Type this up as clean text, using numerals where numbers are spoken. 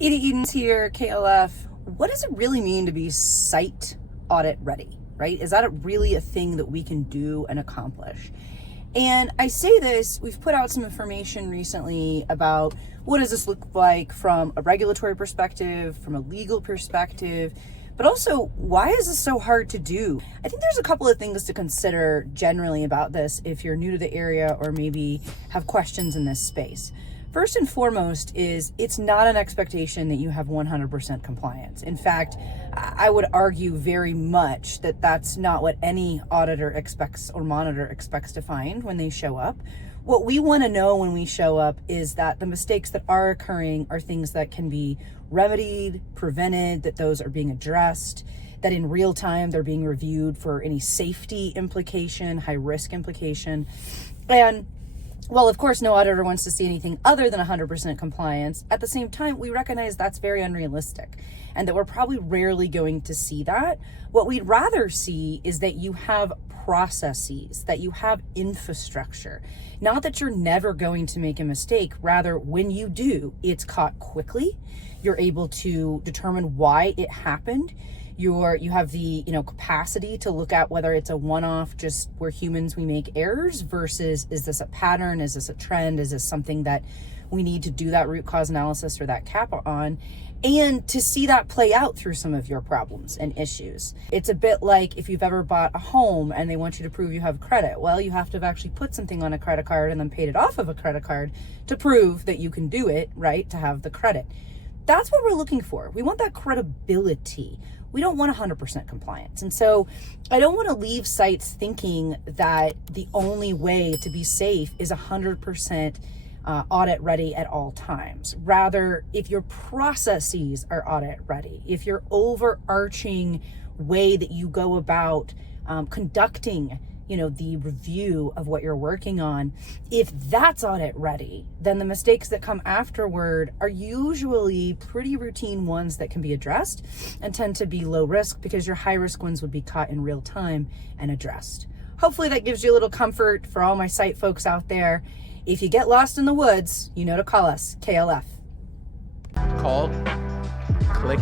Edye Edens here, KLF. What does it really mean to be site audit ready, right? Is that really a thing that we can do and accomplish? And I say this, we've put out some information recently about what does this look like from a regulatory perspective, from a legal perspective, but also why is this so hard to do? I think there's a couple of things to consider generally about this if you're new to the area or maybe have questions in this space. First and foremost is it's not an expectation that you have 100% compliance. In fact, I would argue very much that that's not what any auditor expects or monitor expects to find when they show up. What we want to know when we show up is that the mistakes that are occurring are things that can be remedied, prevented, that those are being addressed, that in real time they're being reviewed for any safety implication, high risk implication. And well, of course, no auditor wants to see anything other than 100% compliance. At the same time, we recognize that's very unrealistic and that we're probably rarely going to see that. What we'd rather see is that you have processes, that you have infrastructure. Not that you're never going to make a mistake, rather when you do, it's caught quickly. You're able to determine why it happened. You have the capacity to look at whether it's a one-off, just we're humans, we make errors, versus is this a pattern, is this a trend, is this something that we need to do that root cause analysis or that cap on, and to see that play out through some of your problems and issues. It's a bit like if you've ever bought a home and they want you to prove you have credit. Well, you have to have actually put something on a credit card and then paid it off of a credit card to prove that you can do it, right, to have the credit. That's what we're looking for. We want that credibility. We don't want 100% compliance. And so I don't want to leave sites thinking that the only way to be safe is 100% audit ready at all times. Rather, if your processes are audit ready, if your overarching way that you go about conducting the review of what you're working on, if that's audit ready, then the mistakes that come afterward are usually pretty routine ones that can be addressed and tend to be low risk because your high risk ones would be caught in real time and addressed. Hopefully that gives you a little comfort for all my site folks out there. If you get lost in the woods, you know to call us, KLF. Call, click,